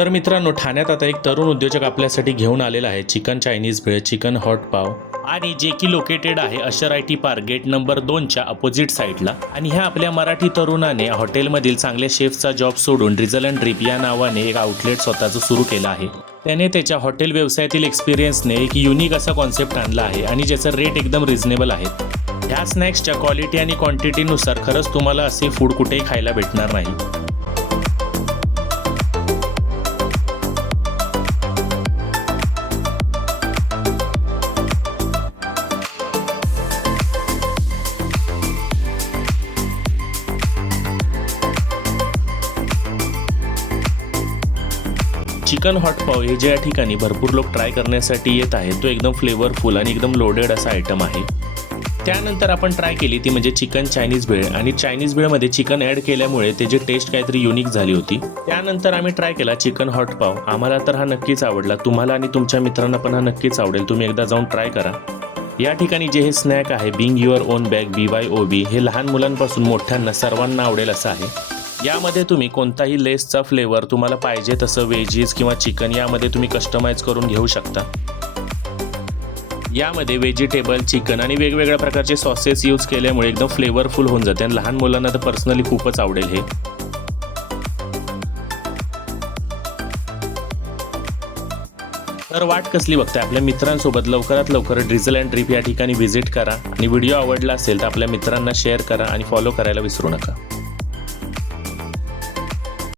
तर मित्रांनो, ठाण्यात आता एक तरुण उद्योजक आपल्यासाठी घेऊन आलेला आहे chicken Chinese bhel, chicken hot pav, आणि जे की लोकेटेड आहे Ashar IT park gate number 2च्या अपोजिट साईडला. आणि ह्या आपल्या मराठी तरुणाने हॉटेलमधील चांगल्या शेफचा जॉब सोडून ड्रिझल अँड ड्रिप या नावाने एक आउटलेट स्वतःचं सुरू केलं आहे. त्याने त्याच्या हॉटेल व्यवसायातील एक्सपिरियन्सने एक युनिक असा कॉन्सेप्ट आणला आहे आणि ज्याचं रेट एकदम रिझनेबल आहे. ह्या स्नॅक्सच्या क्वालिटी आणि क्वांटिटीनुसार खरंच तुम्हाला असे फूड कुठेही खायला भेटणार नाही. चिकन हॉट पाव हे जे या ठिकाणी भरपूर लोक ट्राय करण्यासाठी येत आहे, तो एकदम फ्लेवरफुल आणि एकदम लोडेड असा आयटम आहे. त्यानंतर आपण ट्राय केली ती म्हणजे चिकन चायनीज भेळ, आणि चायनीज भेळमध्ये चिकन ॲड केल्यामुळे त्याची टेस्ट काहीतरी युनिक झाली होती. त्यानंतर आम्ही ट्राय केला चिकन हॉट पाव. आम्हाला तर हा नक्कीच आवडला, तुम्हाला आणि तुमच्या मित्रांना पण हा नक्कीच आवडेल. तुम्ही एकदा जाऊन ट्राय करा. या ठिकाणी जे हे स्नॅक आहे bring your own bag BYOB, हे लहान मुलांपासून मोठ्यांना सर्वांना आवडेल असं आहे. यामध्ये तुम्ही कोणताही लेसचा फ्लेवर तुम्हाला पाहिजे तसं वेजीज किंवा चिकन यामध्ये तुम्ही कस्टमाइज करून घेऊ शकता. यामध्ये व्हेजिटेबल, चिकन आणि वेगवेगळ्या प्रकारचे सॉसेस यूज केल्यामुळे एकदम फ्लेवरफुल होऊन जाते आणि लहान मुलांना तर पर्सनली खूपच आवडेल हे. तर वाट कसली बघताय? आपल्या मित्रांसोबत लवकरात लवकर ड्रिझल अँड ड्रिप या ठिकाणी व्हिजिट करा आणि व्हिडिओ आवडला असेल तर आपल्या मित्रांना शेअर करा आणि फॉलो करायला विसरू नका.